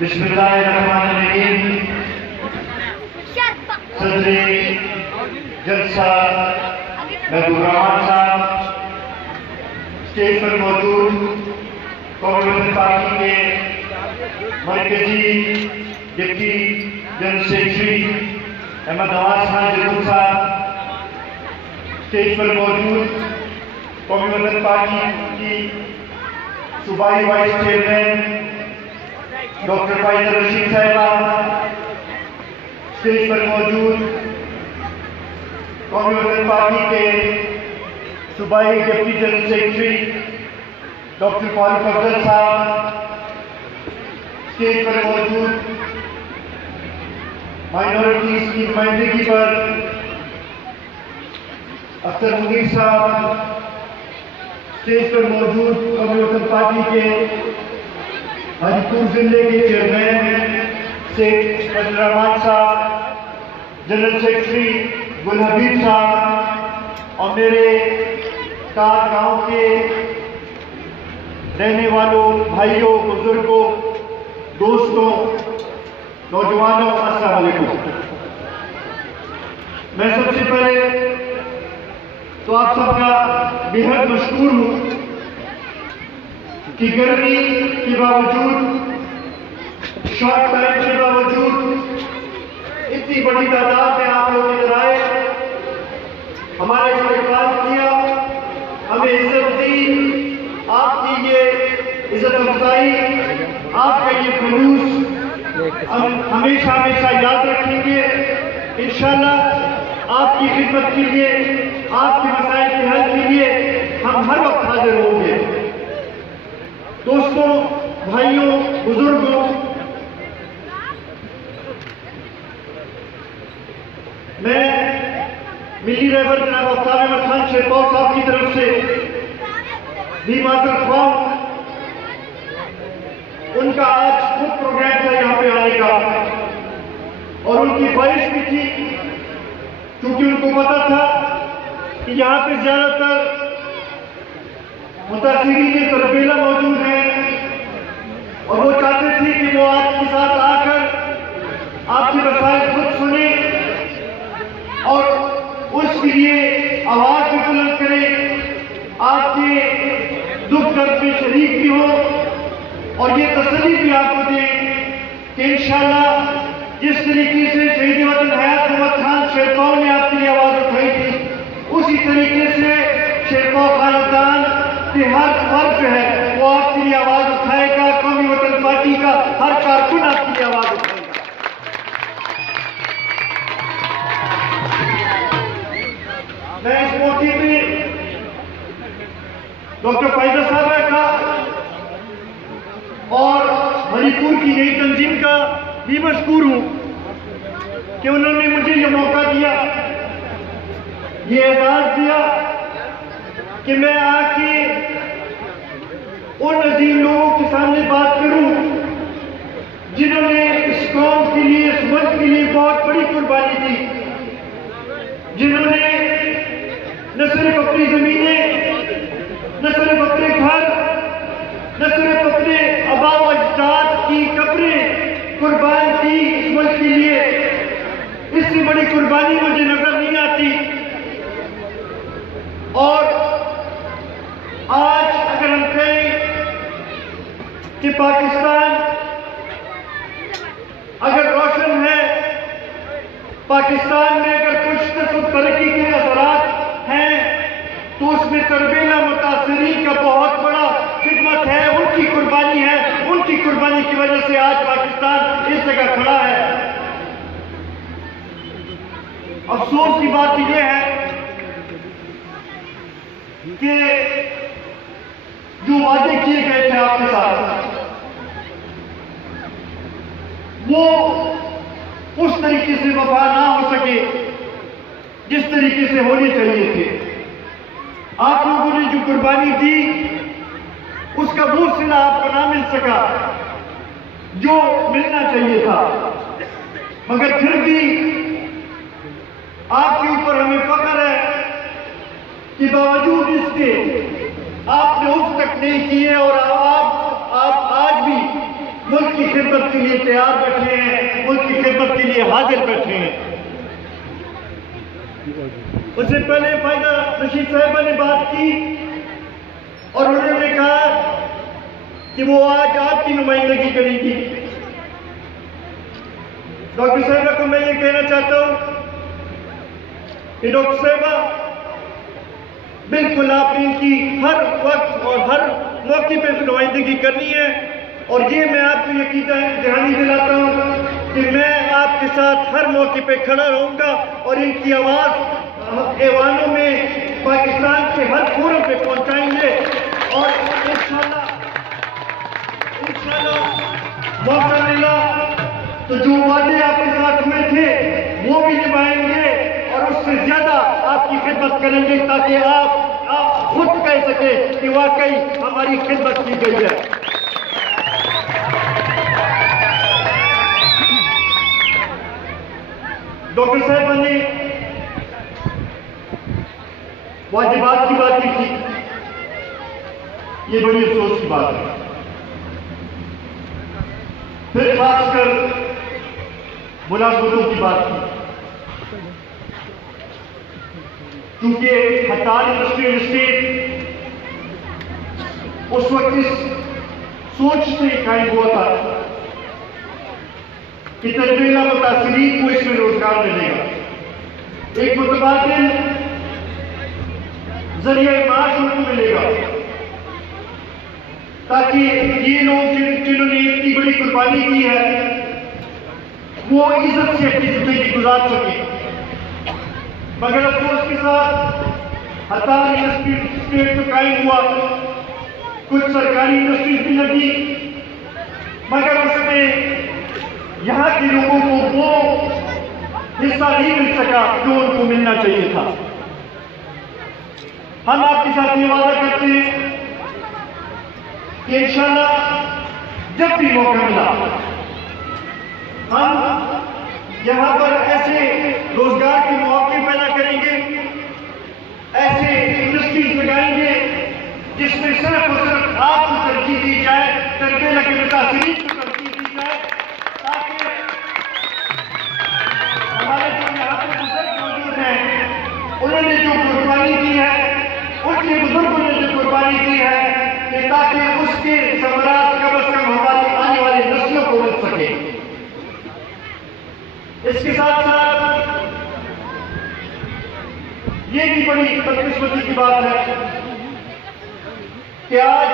बिस्मिल्लाहिर्रहमानिर्रहीम। सदरे जलसा महबूब रहमान साहब, स्टेज पर मौजूद कौमी पार्टी के मरकजी deputy general secretary Ahmad Nawaz Khan जरूर साहब, स्टेज पर मौजूद कौमी वतन पार्टी की सूबाई vice chairman doctor Faizal Rashid साहिबा, स्टेज पर मौजूद कौमी वतन पार्टी के सूबाई deputy general secretary doctor Farooq Afzal साहब, स्टेज पर मौजूद माइनॉरिटीज की नुमाइंदगी पर अख्तर मुनीर साहब, स्टेज पर मौजूद कौमी वतन पार्टी के हाजीपुर जिले के चेयरमैन शेख फजल रहमान साहब, जनरल सेक्रेटरी गुल हबीब साहब और मेरे कार गांव के रहने वालों, भाइयों, बुजुर्गों, दोस्तों, नौजवानों, अस्सलाम वालेकुम। मैं सबसे पहले तो आप सबका बेहद मशकूर हूं कि गर्मी के बावजूद, शॉर्ट टाइम के बावजूद इतनी बड़ी तादाद में आप लोग इधर आए, हमारे इस्तेमाल किया, हमें इज्जत दी। आपकी ये इज्जत अफजाई, आपका ये खलूस हम हमेशा हमेशा याद रखेंगे। इंशाअल्लाह आपकी खिदमत के लिए, आपके मसाइल के हल के लिए हम हर वक्त हाजिर होंगे। दोस्तों, भाइयों, बुजुर्गों, मैं मिली रहबर जनाब आफ्ताब अहमद खान शेरपाव साहब की तरफ से भी माजरत ख्वाह हूं। उनका आज खुद प्रोग्राम था यहाँ पे आने का और उनकी ख्वाहिश भी थी, क्योंकि उनको पता था कि यहाँ पे ज्यादातर मुतासिरीन के तरबेला मौजूद हैं और वो चाहते थे कि वो आपके साथ आकर आपके मसाइल खुद सुने और उसके लिए आवाज भी बुलंद करें, आपके दुख दर्द में शरीक भी हो और ये तसल्ली भी आपको दें कि इंशाअल्लाह जिस तरीके से शहीद वतन हयात मोहम्मद खान शेरपाव ने आपके लिए आवाज उठाई थी, उसी तरीके से शेरपाव खानदान के हर फर्द जो है वो आपके लिए आवाज उठाएगा। कौमी वतन पार्टी का हर कारकुन आपके लिए आवाज उठाएगा। मैं इस मौके में डॉक्टर फाइजल साहब का और मणिपुर की नई तंजीम का भी मशकूर हूं कि उन्होंने मुझे ये मौका दिया, ये एजाज दिया कि मैं आके उन अजीम लोगों के सामने बात करूं जिन्होंने इस कौम के लिए, इस मुल्क के लिए बहुत बड़ी कुर्बानी दी, जिन्होंने न सिर्फ अपनी जमीनें, न सिर्फ अपने घर, न सिर्फ अपने आबा व अजदाद की कब्रें कुर्बान की इस मुल्क के लिए। इससे बड़ी कुर्बानी मुझे नजर नहीं आती। और आज अगर हम कहें कि पाकिस्तान अगर रोशन है, पाकिस्तान में अगर कुछ तरक्की के असरात हैं, तो उसमें तरबेला मुतासिरीन का बहुत बड़ा खिदमत है, उनकी कुर्बानी है। उनकी कुर्बानी की वजह से आज पाकिस्तान इस जगह खड़ा है। अफसोस की बात यह है कि जो वादे किए गए थे आपके साथ, वो उस तरीके से वफा ना हो सके जिस तरीके से होने चाहिए थे। आप लोगों ने जो कुर्बानी दी उसका वो सिला आपको ना मिल सका जो मिलना चाहिए था, मगर फिर भी आपके ऊपर हमें फख्र है कि बावजूद इसके आपने उस तक नहीं किए और आप आज भी मुल्क की खिदमत के लिए तैयार बैठे हैं, मुल्क की खिदमत के लिए हाजिर बैठे हैं। उससे पहले फायदा रशीद साहिबा ने बात की और उन्होंने कहा कि वो आज आपकी नुमाइंदगी करेंगी। डॉक्टर साहिबा को मैं ये कहना चाहता हूं कि डॉक्टर साहिबा बिल्कुल आपने इनकी हर वक्त और हर मौके पर नुमाइंदगी करनी है, और ये मैं आपको यकीन दहानी दिलाता हूं कि मैं आपके साथ हर मौके पे खड़ा रहूंगा और इनकी आवाज ऐवानों में पाकिस्तान के हर फोरम पे पहुंचाएंगे और इंशाल्लाह मौका मिला तो जो वादे आपके साथ हुए थे वो भी निभाएंगे और उससे ज्यादा आपकी खिदमत करेंगे, ताकि आप खुद कह सके कि वाकई हमारी खिदमत की गई है। डॉक्टर साहब ने वाजिबात की बात की थी, ये बड़ी अफसोस की बात है। फिर खासकर मुलाजमतों की बात की, क्योंकि हतार इंडस्ट्रियल स्टेट उस वक्त इस सोच से कायम हुआ था कि तलबेला मुतासिरीन को इसमें रोजगार मिलेगा, एक मुतबादिल जरिए माश उनको मिलेगा, ताकि ये लोग जिन्होंने इतनी बड़ी कुर्बानी की है वो इज्जत से अपनी जिंदगी गुजार सके। मगर अफसोस के साथ हतार इंडस्ट्री स्टेट तो कायम हुआ, कुछ सरकारी इंडस्ट्रीज भी लगी, मगर उसमें यहां के लोगों को वो हिस्सा नहीं मिल सका जो उनको मिलना चाहिए था। हम आपके साथ ये वादा करते हैं कि इंशाल्लाह जब भी मौका मिला हम यहां पर ऐसे रोजगार के मौके पैदा करेंगे, ऐसे इंडस्ट्रीज लगाएंगे जिसमें सिर्फ और सिर्फ आपको तरजीह दी जाए, तलबेला के मुतासिरीन को तरजीह दी जाए, ताकि हमारे जो यहाँ पे बुजुर्ग मौजूद हैं उन्होंने जो कुर्बानी की है, उनके बुजुर्गों ने जो कुर्बानी की है, कि ताकि उसके ज़मरात कम से कम हमारी आने वाली नस्लों को मिल सके। इसके साथ साथ ये भी बड़ी बदकिस्मती की बात है कि आज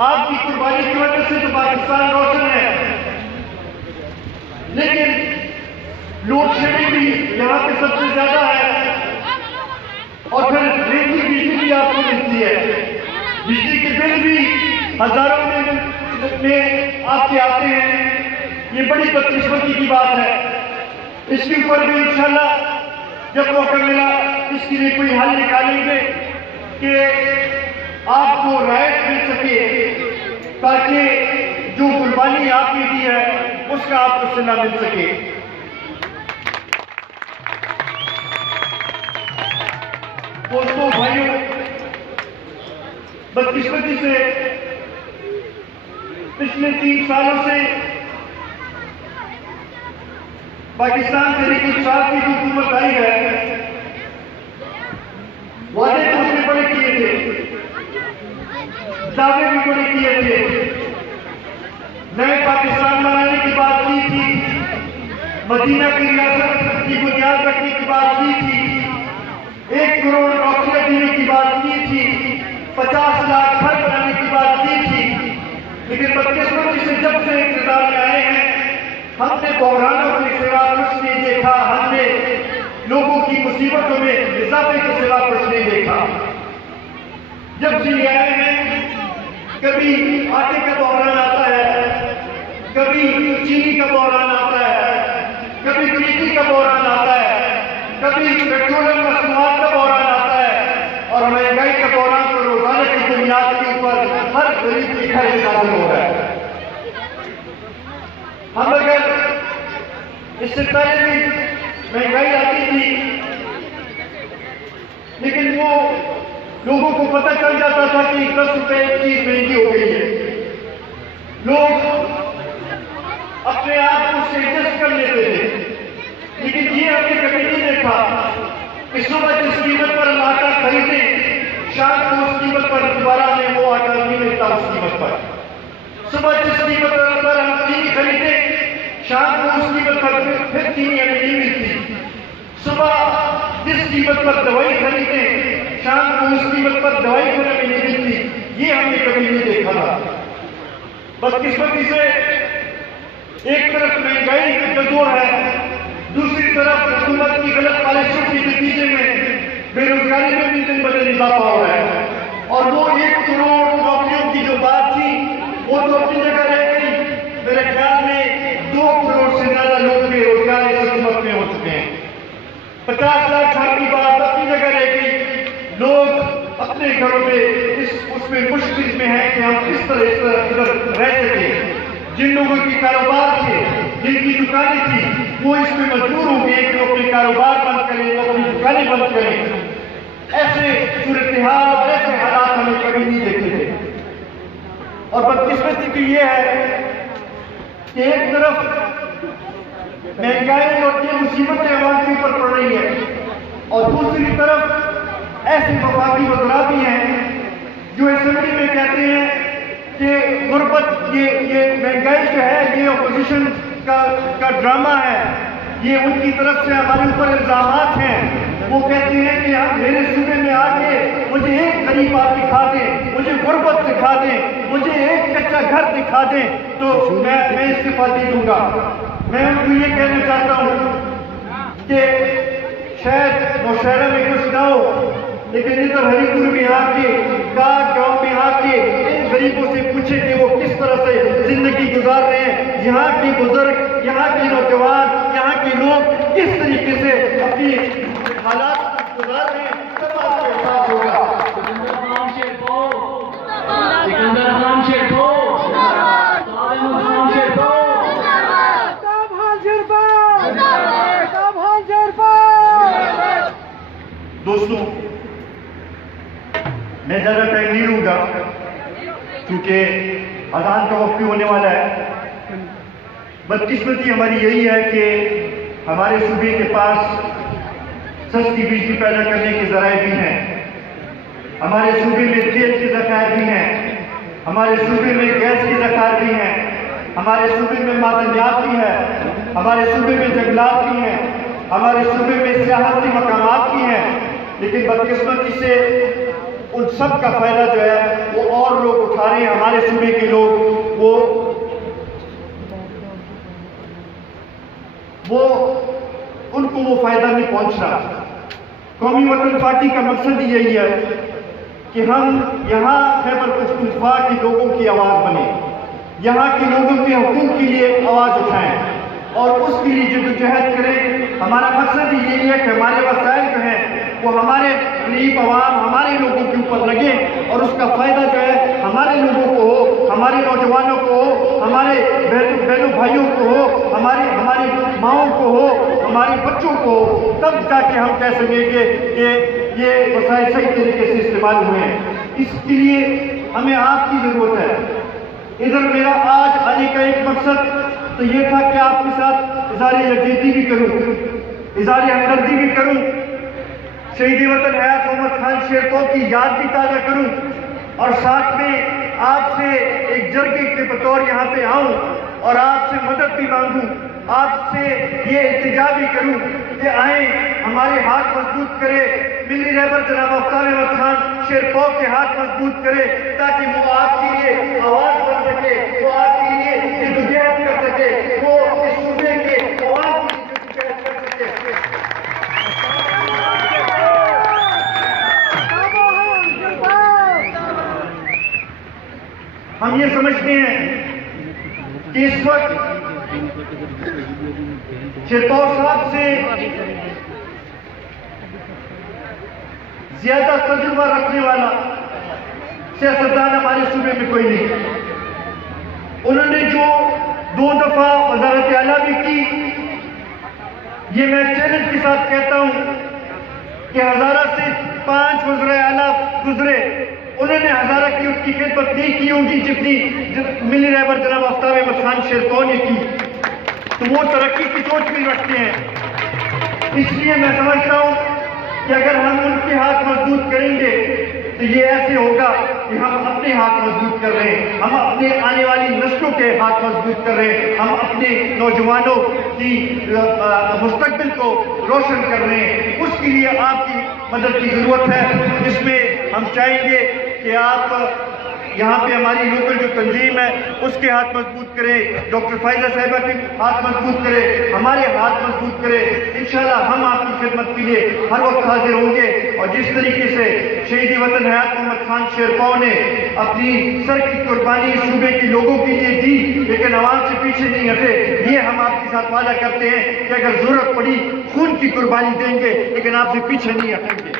आपकी कुर्बानी की वजह से तो पाकिस्तान रोशन है, लेकिन लोड शेडिंग भी यहां पे सबसे ज्यादा है और फिर रेती बिजली भी आपको मिलती है, बिजली के बिल भी हजारों में आपके आते हैं। ये बड़ी बदकिस्मती की बात है। इसके ऊपर भी इंशाल्लाह जब मौका मिला इसके लिए कोई हल निकालेंगे कि आपको राहत मिल सके, ताकि जो कुर्बानी आपने दी है उसका आपको सिला मिल सके। दोस्तों भाइयों, बदकिस्मती से पिछले 3 सालों से पाकिस्तान तहरीक इंसाफ की जो हुकूमत आई है, वादे तो उसने बड़े किए थे, दावे भी बड़े किए थे, नए पाकिस्तान बनाने की बात की थी, मदीना की रियासत की बुनियाद रखने की बात की थी, 1 करोड़ नौकरियां देने की बात की थी, 50 लाख घर बनाने की बात की थी। लेकिन बदकिस्मती से जब से इक़्तिदार में आए हैं हमने बहरानों के सिवा कुछ नहीं देखा, हमने लोगों की मुसीबतों में इजाफे के सिवा कुछ नहीं देखा। जब से ये आए हैं कभी आटे का बहरान आता है, कभी चीनी का बहरान आता है, कभी बिजली का बहरान आता है, कभी पेट्रोलियम मसनूआत का बहरान आता है और महंगाई का बहरान तो रोजाना की बुनियाद के ऊपर हर गरीब के घर में दाखिल हो रहा है। हम अगर इससे पहले भी महंगाई आती थी, लेकिन वो लोगों को पता चल जाता था कि 10 रुपए एक चीज महंगी हो गई है, लोग अपने आप को एडजस्ट कर लेते थे, लेकिन ये हमने कभी नहीं देखा कि सुबह जिस कीमत पर हम आटा खरीदे, शाम को उस कीमत पर दोबारा हमें वो आटा नहीं मिलता। उस कीमत पर सुबह जिस कीमत पर हम चीनी खरीदे, शाम को उस कीमत पर फिर चीनी हमें नहीं मिलती। सुबह जिस कीमत पर दवाई खरीदे, शाम को उस कीमत पर दवाई फिर हमें नहीं मिलती। ये हमने कभी नहीं देखा था। बदकिस्मती से एक तरफ महंगाई का जोर है, दूसरी तरफ हुकूमत की गलत पॉलिसियों के नतीजे में बेरोजगारी में भी दिन ब दिन इजाफा हो रहा है। और वो 1 करोड़ नौकरियों की जो बात थी वो तो अपनी जगह रह गई। मेरे ख्याल में 2 करोड़ से ज्यादा लोग बेरोजगार इस हुकूमत में हो चुके हैं। 50 लाख घर की बात अपनी जगह रह गई। लोग अपने घरों में उसमें मुश्किल में है कि हम किस तरह इधर रह सके। जिन लोगों के कारोबार थे, जिनकी दुकानें थी, वो इसमें मजबूर हो गए कि वो अपने कारोबार बंद करें, वो अपनी दुकानें बंद करें। ऐसे सूरत हाल और ऐसे हालात हमें कभी नहीं देखे थे। और बदकिस्मती की ये है कि एक तरफ महंगाई और ये मुसीबतें आवाम के ऊपर पड़ रही है, और दूसरी तरफ ऐसे वफाकी वज़रा भी हैं जो असेंबली में कहते हैं कि गुर्बत, ये महंगाई जो है ये अपोजिशन का ड्रामा है, ये उनकी तरफ से हमारे ऊपर इल्जामात हैं। वो कहते हैं कि आप मेरे सूबे में आके मुझे एक गरीब आप दिखा दें, मुझे गुर्बत दिखा दें, मुझे एक कच्चा घर दिखा दें, तो मैं इस्तीफा दे दूंगा। मैं उनको ये कहना चाहता हूँ कि शायद नौशहरा में कुछ ना हो, लेकिन इधर हरिपुर में आके, काग गांव में आके इन गरीबों से पूछे कि वो किस तरह से जिंदगी गुजार रहे हैं। यहाँ के बुजुर्ग, यहाँ के नौजवान, यहाँ के लोग किस तरीके से अपनी हालात गुजार रहे हैं, तब आपको एहसास होगा। दोस्तों, मैं ज्यादा टाइम नहीं लूंगा क्योंकि अजान का वक्त भी होने वाला है। बदकिस्मती हमारी यही है कि हमारे सूबे के पास सस्ती बिजली पैदा करने के जराए भी हैं, हमारे सूबे में तेल के ज़खायर भी हैं, हमारे सूबे में गैस के ज़खायर भी हैं, हमारे सूबे में मादनियात भी है, हमारे सूबे में जंगलात भी हैं, हमारे सूबे में सियाहती मकामात भी हैं। लेकिन बदकिस्मती से उन सब का फायदा जो है वो और लोग उठा रहे हैं। हमारे सूबे के लोग वो उनको वो फायदा नहीं पहुंच रहा। कौमी वतन पार्टी का मकसद ही यही है कि हम यहाँ खैबर पख्तूनख्वा के लोगों की आवाज़ बने, यहाँ के लोगों के हुकूक के लिए आवाज़ उठाएं और उसके लिए जद्दोजहद करें। हमारा मकसद ही यही है कि हमारे वसाइल जो हैं वो हमारे गरीब आवाम, हमारे लोगों के ऊपर लगे और उसका फायदा जो है हमारे लोगों को हो, हमारे नौजवानों को हो, हमारे बहनों भाइयों को हो, हमारी माओं को हो, हमारे बच्चों को हो। तब जाके हम कह सकेंगे कि ये वसाइल सही तरीके से इस्तेमाल हुए हैं। इसके लिए हमें आपकी ज़रूरत है। इधर मेरा आज आने का एक मकसद तो ये था कि आपके साथ इज़हार यकजहती भी करूँ, इज़हार हमदर्दी भी करूँ, शहीद वतन हयात मोहम्मद खान शेरपो की याद भी ताज़ा करूँ और साथ में आपसे एक जरगे के बतौर यहाँ पे आऊँ और आपसे मदद भी मांगूँ, आपसे ये इल्तिजा भी करूँ कि आए हमारे हाथ मजबूत करे, मिली रहबर जनाब आफ्ताब अहमद खान शेरपो के हाथ मजबूत करे ताकि वो आपके लिए आवाज़ बन सके, वो आपके लिए जद्दोजहद कर सके, वो इस सूबे के आवाम की जद्दोजहद कर सके। हम ये समझते हैं कि इस वक्त शेरपो साहब से ज्यादा तजुर्बा रखने वाला सियासतदान हमारे सूबे में कोई नहीं। उन्होंने जो 2 दफा वज़ारत आला भी की, ये मैं चैलेंज के साथ कहता हूं कि हज़ारा से 5 वज़ीर आला गुजरे, उन्होंने हजारा की उतनी खिदमत नहीं की होगी जितनी मिली रहबर जनाब आफ्ताब अहमद खान शेरपा ने की। तो वो तरक्की की सोच भी रखते हैं। इसलिए मैं समझता हूं कि अगर हम उनके हाथ मजबूत करेंगे तो ये ऐसे होगा कि हम अपने हाथ मजबूत कर रहे हैं, हम अपने आने वाली नस्लों के हाथ मजबूत कर रहे हैं, हम अपने नौजवानों की मुस्तकबिल को रोशन कर रहे हैं। उसके लिए आपकी मदद की जरूरत है, जिसमें हम चाहेंगे कि आप यहाँ पे हमारी लोकल जो तंजीम है उसके हाथ मजबूत करें, डॉक्टर फाइजा साहिबा के हाथ मजबूत करें, हमारे हाथ मजबूत करें। इंशाल्लाह हम आपकी खिदमत के लिए हर वक्त हाजिर होंगे। और जिस तरीके से शहीद वतन हयात मोहम्मद खान शेरपा ने अपनी सर की कुर्बानी सूबे के लोगों के लिए दी, लेकिन आवाम से पीछे नहीं हटे, ये हम आपके साथ वादा करते हैं कि अगर जरूरत पड़ी खून की कुर्बानी देंगे, लेकिन आपसे पीछे नहीं हटेंगे।